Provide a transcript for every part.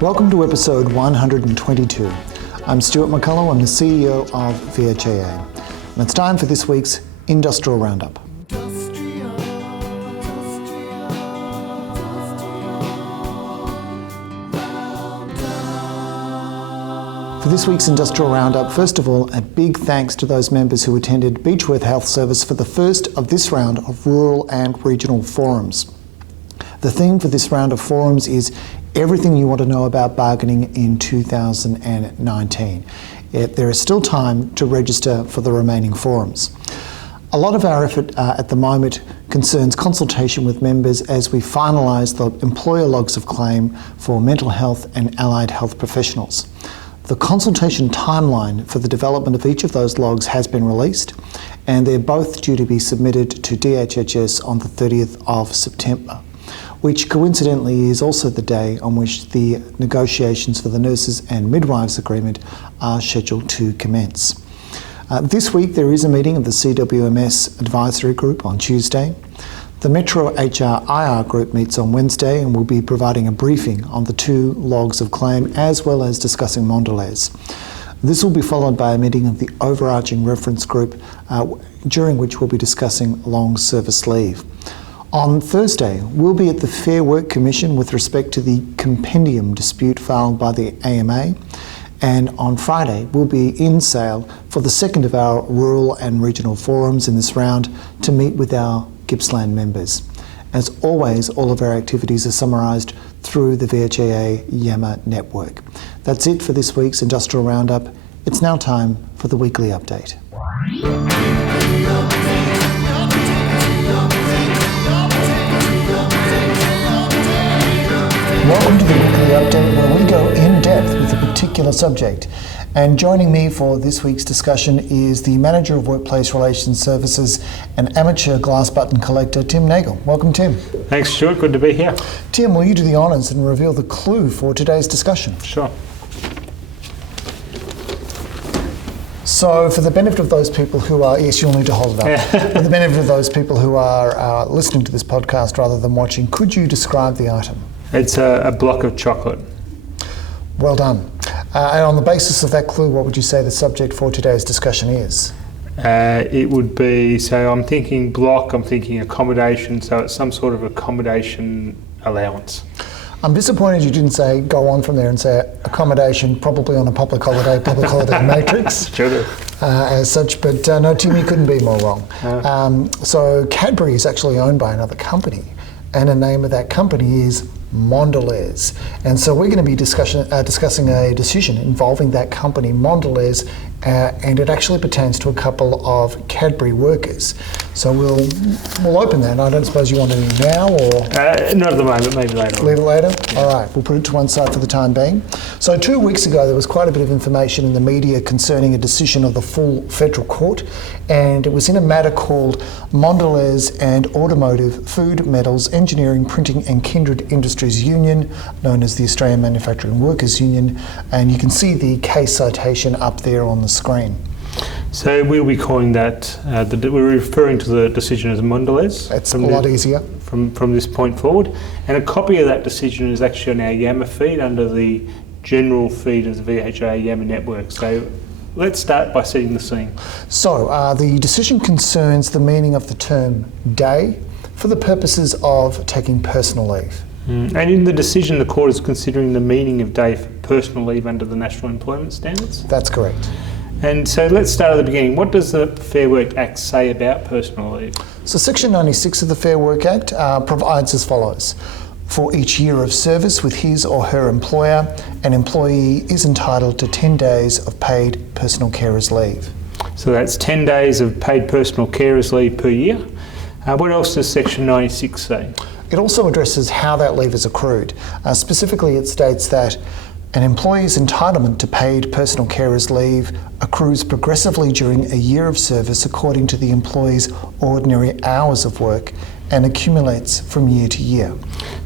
Welcome to episode 122. I'm Stuart McCullough, I'm the CEO of VHIA, and it's time for this week's Industrial Roundup. For this week's Industrial Roundup, first of all, a big thanks to those members who attended Beechworth Health Service for the first of this round of rural and regional forums. The theme for this round of forums is everything you want to know about bargaining in 2019. There is still time to register for the remaining forums. A lot of our effort at the moment concerns consultation with members as we finalise the employer logs of claim for mental health and allied health professionals. The consultation timeline for the development of each of those logs has been released, and they're both due to be submitted to DHHS on the 30th of September, which coincidentally is also the day on which the negotiations for the Nurses and Midwives Agreement are scheduled to commence. This week there is a meeting of the CWMS Advisory Group on Tuesday. The Metro HR/IR Group meets on Wednesday and will be providing a briefing on the two logs of claim as well as discussing Mondelez. This will be followed by a meeting of the overarching reference group during which we'll be discussing long service leave. On Thursday, we'll be at the Fair Work Commission with respect to the compendium dispute filed by the AMA, and on Friday, we'll be in Sale for the second of our rural and regional forums in this round to meet with our Gippsland members. As always, all of our activities are summarised through the VHIA Yammer network. That's it for this week's Industrial Roundup. It's now time for the weekly update. Welcome to the weekly update where we go in depth with a particular subject. And joining me for this week's discussion is the Manager of Workplace Relations Services and Amateur Glass Button Collector, Tim Nagle. Welcome, Tim. Thanks, Stuart. Good to be here. Tim, will you do the honours and reveal the clue for today's discussion? Sure. So, for the benefit of those people who are, yes, you'll need to hold it up. For the benefit of those people who are listening to this podcast rather than watching, could you describe the item? It's a block of chocolate. Well done. And on the basis of that clue, what would you say the subject for today's discussion is? It would be, so I'm thinking block, I'm thinking accommodation, so it's some sort of accommodation allowance. I'm disappointed you didn't say, go on from there and say accommodation, probably on a public holiday matrix. Sure. As such, but no, Tim, you couldn't be more wrong. So Cadbury is actually owned by another company, and the name of that company is Mondelez. And so we're going to be discussing a decision involving that company, Mondelez, and it actually pertains to a couple of Cadbury workers. So we'll open that. And I don't suppose you want to do it now, or? Not at the moment, maybe later. Leave it later? Yeah. All right, we'll put it to one side for the time being. So 2 weeks ago, there was quite a bit of information in the media concerning a decision of the full federal court, and it was in a matter called Mondelez and Automotive, Food, Metals, Engineering, Printing and Kindred Industries Union, known as the Australian Manufacturing Workers Union, and you can see the case citation up there on the screen. So we'll be calling that, we're referring to the decision as Mondelez. That's a lot easier. From this point forward. And a copy of that decision is actually on our Yammer feed under the general feed of the VHIA Yammer network. So let's start by setting the scene. So the decision concerns the meaning of the term day for the purposes of taking personal leave. And in the decision, the court is considering the meaning of day for personal leave under the National Employment Standards? That's correct. And so let's start at the beginning. What does the Fair Work Act say about personal leave? So Section 96 of the Fair Work Act provides as follows. For each year of service with his or her employer, an employee is entitled to 10 days of paid personal carers leave. So that's 10 days of paid personal carers leave per year. What else does Section 96 say? It also addresses how that leave is accrued. Specifically, it states that an employee's entitlement to paid personal carers leave accrues progressively during a year of service according to the employee's ordinary hours of work and accumulates from year to year.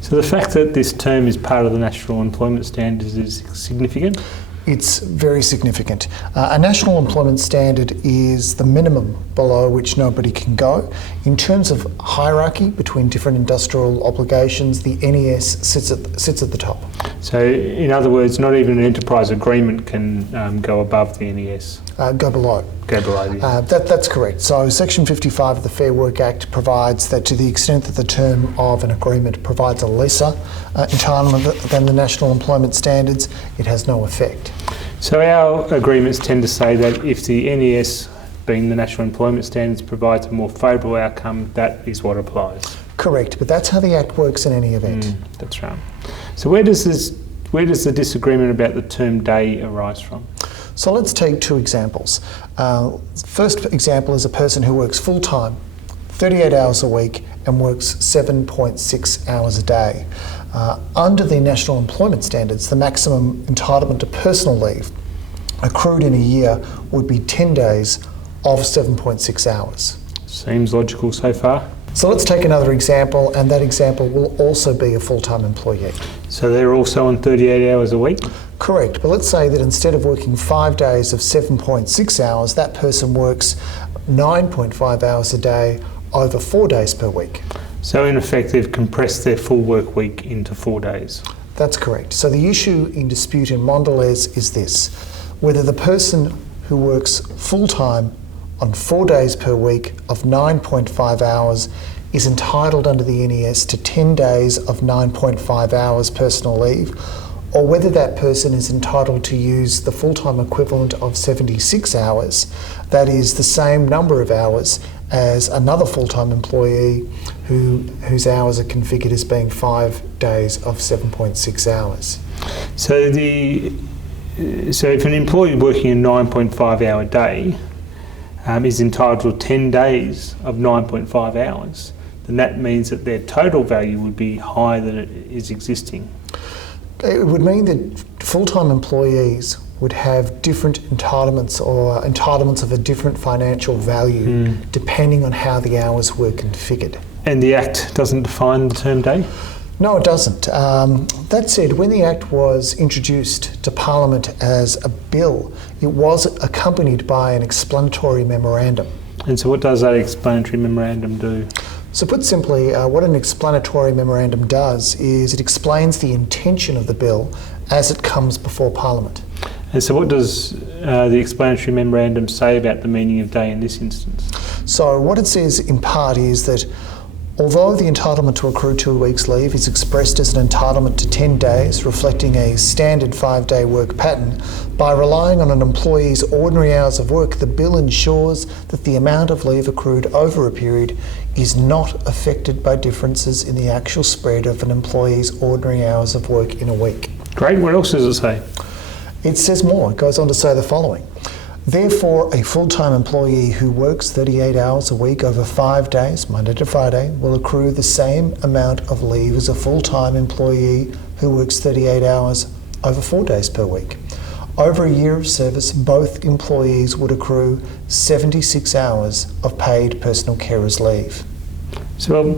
So the fact that this term is part of the National Employment Standards is significant? It's very significant. A national employment standard is the minimum below which nobody can go. In terms of hierarchy between different industrial obligations, the NES sits at the top. So, in other words, not even an enterprise agreement can go above the NES. Go below. Go below. Yeah. That's correct. So Section 55 of the Fair Work Act provides that to the extent that the term of an agreement provides a lesser entitlement than the national employment standards, it has no effect. So our agreements tend to say that if the NES, being the national employment standards, provides a more favourable outcome, that is what applies. Correct, but that's how the Act works in any event. That's right. So where does the disagreement about the term day arise from? So let's take two examples. First example is a person who works full-time, 38 hours a week, and works 7.6 hours a day. Under the national employment standards, the maximum entitlement to personal leave accrued in a year would be 10 days of 7.6 hours. Seems logical so far. So let's take another example, and that example will also be a full-time employee. So they're also on 38 hours a week? Correct, but let's say that instead of working 5 days of 7.6 hours, that person works 9.5 hours a day over 4 days per week. So in effect, they've compressed their full work week into 4 days. That's correct. So the issue in dispute in Mondelez is this: whether the person who works full-time on 4 days per week of 9.5 hours is entitled under the NES to 10 days of 9.5 hours personal leave, or whether that person is entitled to use the full-time equivalent of 76 hours, that is the same number of hours as another full-time employee whose hours are configured as being 5 days of 7.6 hours. So if an employee working a 9.5 hour day is entitled to 10 days of 9.5 hours, then that means that their total value would be higher than it is existing. It would mean that full-time employees would have different entitlements, or entitlements of a different financial value depending on how the hours were configured. And the Act doesn't define the term day? No, it doesn't. That said, when the Act was introduced to Parliament as a bill, it was accompanied by an explanatory memorandum. And so what does that explanatory memorandum do? So put simply, what an explanatory memorandum does is it explains the intention of the bill as it comes before Parliament. And so what does the explanatory memorandum say about the meaning of day in this instance? So what it says in part is that although the entitlement to accrue 2 weeks leave is expressed as an entitlement to 10 days, reflecting a standard 5-day work pattern, by relying on an employee's ordinary hours of work, the bill ensures that the amount of leave accrued over a period is not affected by differences in the actual spread of an employee's ordinary hours of work in a week. Great. What else does it say? It says more. It goes on to say the following: therefore, a full-time employee who works 38 hours a week over 5 days, Monday to Friday, will accrue the same amount of leave as a full-time employee who works 38 hours over 4 days per week. Over a year of service, both employees would accrue 76 hours of paid personal carers leave. So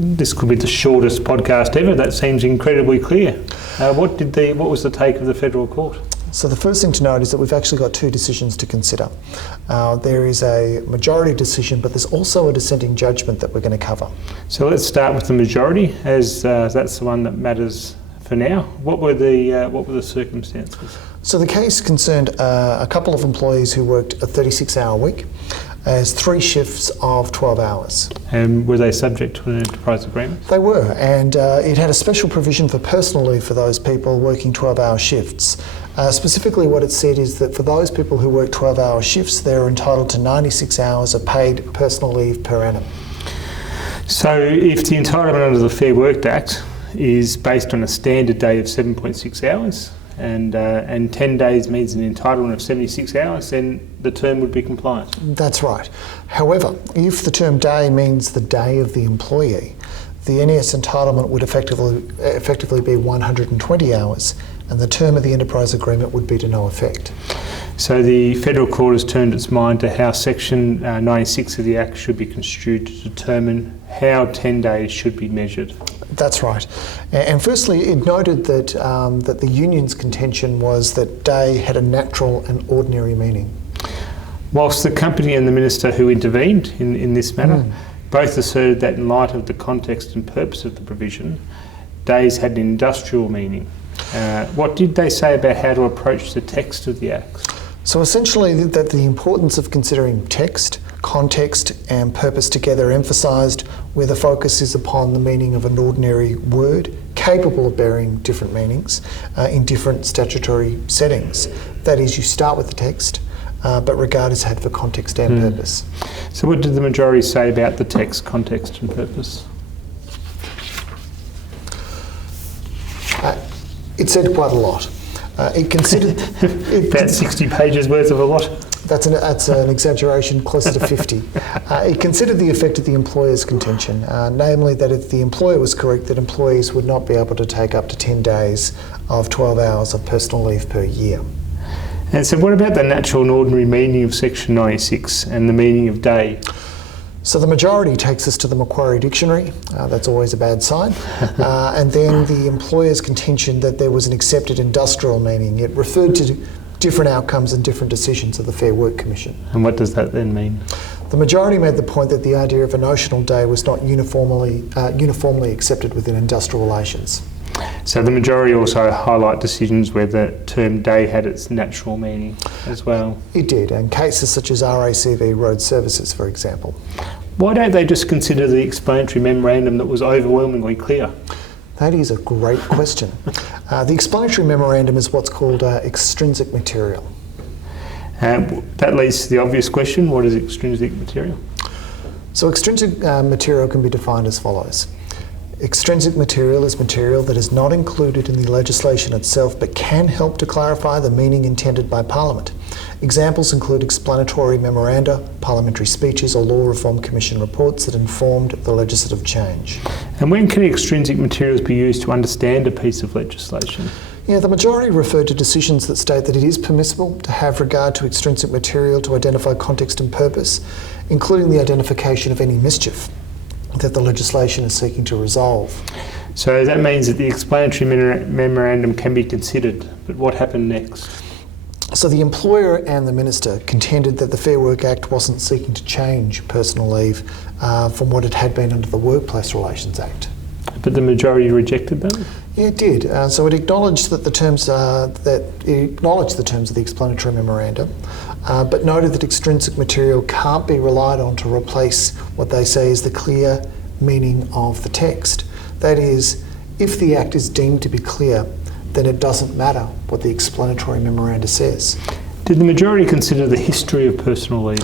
this could be the shortest podcast ever. That seems incredibly clear. What was the take of the Federal Court? So the first thing to note is that we've actually got 2 decisions to consider. There is a majority decision, but there's also a dissenting judgment that we're going to cover. So let's start with the majority, as that's the one that matters for now. What were the circumstances? So the case concerned a couple of employees who worked a 36-hour week as 3 shifts of 12 hours. And were they subject to an enterprise agreement? They were, and it had a special provision for personal leave for those people working 12-hour shifts. Specifically what it said is that for those people who work 12-hour shifts, they're entitled to 96 hours of paid personal leave per annum. So if the entitlement under the Fair Work Act is based on a standard day of 7.6 hours, and 10 days means an entitlement of 76 hours, then the term would be compliant. That's right. However, if the term day means the day of the employee, the NES entitlement would effectively be 120 hours, and the term of the enterprise agreement would be to no effect. So the Federal Court has turned its mind to how Section 96 of the Act should be construed to determine how 10 days should be measured. That's right. And firstly, it noted that, that the union's contention was that day had a natural and ordinary meaning. Whilst the company and the minister who intervened in this matter both asserted that in light of the context and purpose of the provision, days had an industrial meaning. What did they say about how to approach the text of the Acts? So essentially that the importance of considering text, context and purpose together emphasised where the focus is upon the meaning of an ordinary word capable of bearing different meanings in different statutory settings. That is, you start with the text, but regard is had for context and purpose. So what did the majority say about the text, context and purpose? It said quite a lot. It considered... About 60 pages worth of a lot? That's an exaggeration, closer to 50. It considered the effect of the employer's contention, namely that if the employer was correct, that employees would not be able to take up to 10 days of 12 hours of personal leave per year. And so what about the natural and ordinary meaning of section 96 and the meaning of day? So the majority takes us to the Macquarie Dictionary. That's always a bad sign. And then the employer's contention that there was an accepted industrial meaning. It referred to different outcomes and different decisions of the Fair Work Commission. And what does that then mean? The majority made the point that the idea of a notional day was not uniformly accepted within industrial relations. So the majority also highlight decisions where the term day had its natural meaning as well. It did, and cases such as RACV Road Services, for example. Why don't they just consider the explanatory memorandum that was overwhelmingly clear? That is a great question. The explanatory memorandum is what's called extrinsic material. That leads to the obvious question, what is extrinsic material? So extrinsic material can be defined as follows. Extrinsic material is material that is not included in the legislation itself but can help to clarify the meaning intended by Parliament. Examples include explanatory memoranda, parliamentary speeches or Law Reform Commission reports that informed the legislative change. And when can extrinsic materials be used to understand a piece of legislation? Yeah, the majority referred to decisions that state that it is permissible to have regard to extrinsic material to identify context and purpose, including the identification of any mischief that the legislation is seeking to resolve. So that means that the explanatory memorandum can be considered, but what happened next? So the employer and the minister contended that the Fair Work Act wasn't seeking to change personal leave from what it had been under the Workplace Relations Act. But the majority rejected that? Yeah, it did. So it acknowledged that the terms of the explanatory memorandum, but noted that extrinsic material can't be relied on to replace what they say is the clear meaning of the text. That is, if the Act is deemed to be clear, then it doesn't matter what the explanatory memoranda says. Did the majority consider the history of personal leave?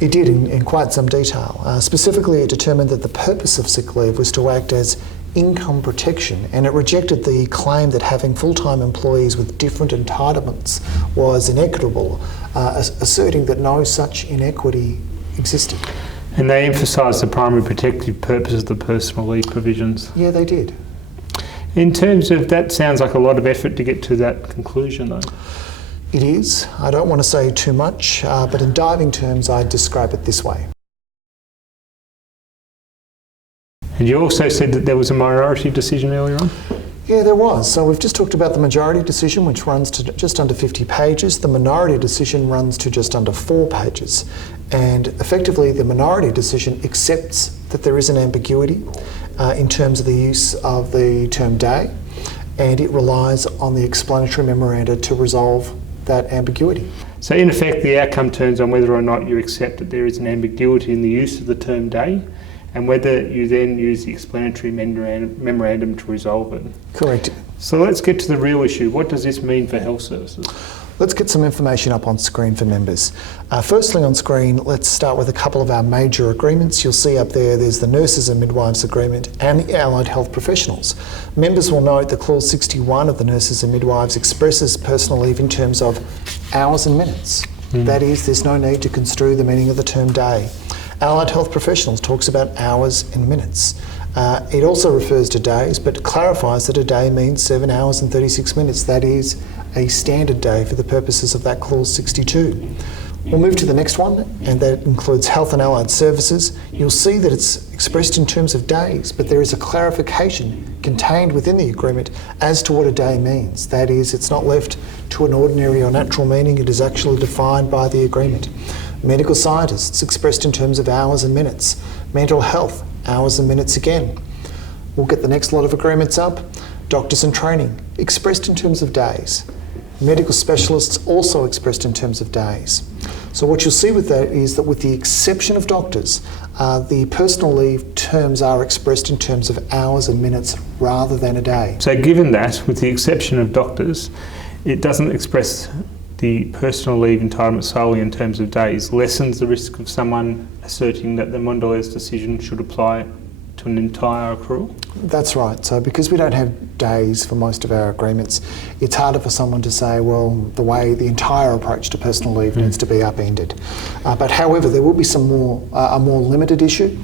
It did in quite some detail. Specifically, it determined that the purpose of sick leave was to act as income protection, and it rejected the claim that having full-time employees with different entitlements was inequitable, asserting that no such inequity existed. And they emphasised the primary protective purpose of the personal leave provisions? Yeah, they did. In terms of that, sounds like a lot of effort to get to that conclusion though. It is. I don't want to say too much, but in diving terms, I'd describe it this way. And you also said that there was a minority decision earlier on? Yeah, there was. So we've just talked about the majority decision, which runs to just under 50 pages. The minority decision runs to just under 4 pages. And effectively, the minority decision accepts that there is an ambiguity in terms of the use of the term day, and it relies on the explanatory memoranda to resolve that ambiguity. So in effect, the outcome turns on whether or not you accept that there is an ambiguity in the use of the term day, and whether you then use the explanatory memorandum to resolve it. Correct. So let's get to the real issue. What does this mean for health services? Let's get some information up on screen for members. Firstly on screen, let's start with a couple of our major agreements. You'll see up there's the Nurses and Midwives Agreement and the Allied Health Professionals. Members will note that Clause 61 of the Nurses and Midwives expresses personal leave in terms of hours and minutes. That is, there's no need to construe the meaning of the term day. Allied Health Professionals talks about hours and minutes. It also refers to days, but clarifies that a day means 7 hours and 36 minutes. That is a standard day for the purposes of that Clause 62. We'll move to the next one, and that includes health and allied services. You'll see that it's expressed in terms of days, but there is a clarification contained within the agreement as to what a day means. That is, it's not left to an ordinary or natural meaning, it is actually defined by the agreement. Medical scientists, expressed in terms of hours and minutes. Mental health, hours and minutes again. We'll get the next lot of agreements up. Doctors and training, expressed in terms of days. Medical specialists, also expressed in terms of days. So what you'll see with that is that with the exception of doctors, the personal leave terms are expressed in terms of hours and minutes rather than a day. So given that, with the exception of doctors, it doesn't express the personal leave entitlement solely in terms of days, lessens the risk of someone asserting that the Mondelez decision should apply to an entire accrual? That's right. So because we don't have days for most of our agreements, it's harder for someone to say, well, the entire approach to personal leave needs to be upended. But however, there will be a more limited issue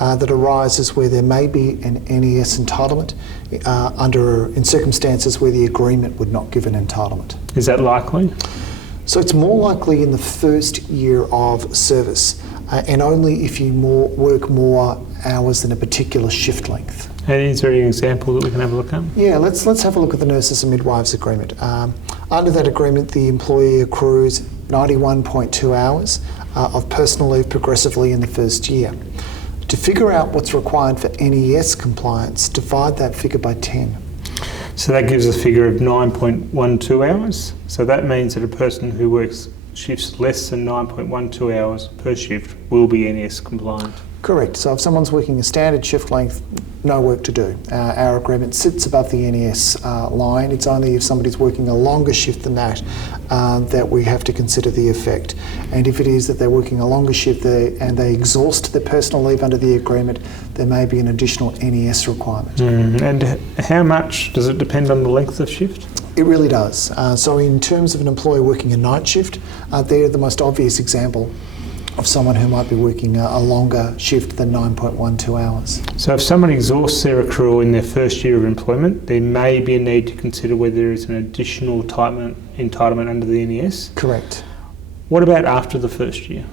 that arises where there may be an NES entitlement in circumstances where the agreement would not give an entitlement. Is that likely? So it's more likely in the first year of service, and only if you work more hours than a particular shift length. And is there an example that we can have a look at? Yeah, let's have a look at the nurses and midwives agreement. Under that agreement, the employee accrues 91.2 hours of personal leave progressively in the first year. To figure out what's required for NES compliance, divide that figure by 10. So that gives a figure of 9.12 hours. So that means that a person who works shifts less than 9.12 hours per shift will be NES compliant. Correct. So if someone's working a standard shift length, no work to do. Our agreement sits above the NES line. It's only if somebody's working a longer shift than that that we have to consider the effect. And if it is that they're working a longer shift and they exhaust their personal leave under the agreement, there may be an additional NES requirement. And how much does it depend on the length of shift? It really does. So in terms of an employee working a night shift, they're the most obvious example of someone who might be working a longer shift than 9.12 hours. So if someone exhausts their accrual in their first year of employment, there may be a need to consider whether there is an additional entitlement under the NES? Correct. What about after the first year?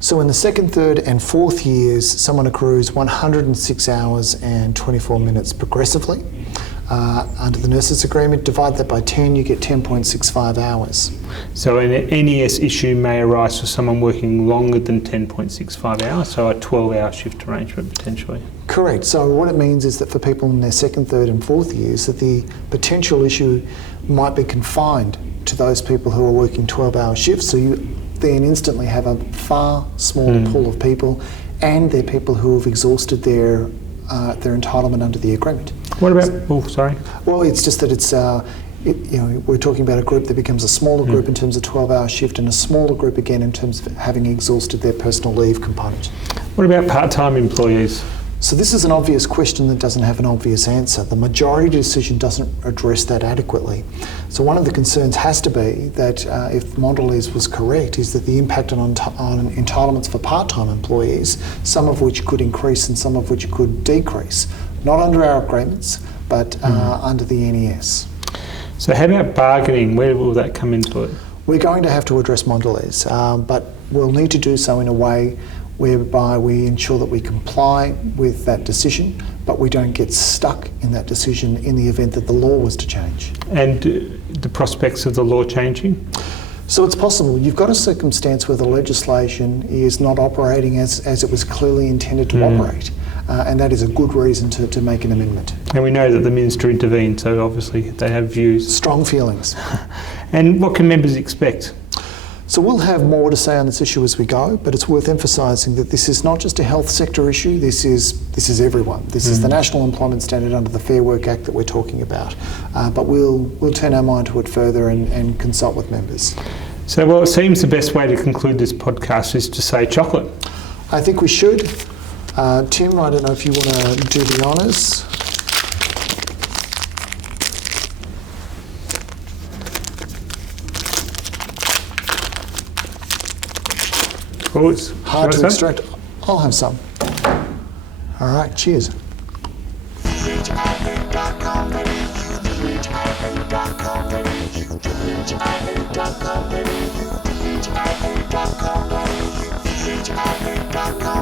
So in the second, third and fourth years, someone accrues 106 hours and 24 minutes progressively. Under the nurses agreement, divide that by 10, you get 10.65 hours. So an NES issue may arise for someone working longer than 10.65 hours, so a 12-hour shift arrangement potentially. Correct. So what it means is that for people in their second, third and fourth years, that the potential issue might be confined to those people who are working 12-hour shifts. So you then instantly have a far smaller pool of people, and they're people who have exhausted their entitlement under the agreement. What about, Well, it's just that we're talking about a group that becomes a smaller group in terms of 12-hour shift, and a smaller group again in terms of having exhausted their personal leave component. What about part-time employees? So this is an obvious question that doesn't have an obvious answer. The majority decision doesn't address that adequately. So one of the concerns has to be that if Mondelez was correct, is that the impact on entitlements for part-time employees, some of which could increase and some of which could decrease, not under our agreements, but under the NES. So how about bargaining? Where will that come into it? We're going to have to address Mondelez, but we'll need to do so in a way whereby we ensure that we comply with that decision, but we don't get stuck in that decision in the event that the law was to change. And the prospects of the law changing? So it's possible. You've got a circumstance where the legislation is not operating as it was clearly intended to operate, and that is a good reason to make an amendment. And we know that the Minister intervened, so obviously they have views. Strong feelings. And what can members expect? So we'll have more to say on this issue as we go, but it's worth emphasising that this is not just a health sector issue, this is everyone. This is the National Employment Standard under the Fair Work Act that we're talking about. But we'll turn our mind to it further and consult with members. So, well, it seems the best way to conclude this podcast is to say chocolate. I think we should. Tim, I don't know if you want to do the honours. Oh, it's hard to extract. I'll have some. All right, cheers. VHIA.com. VHIA.com.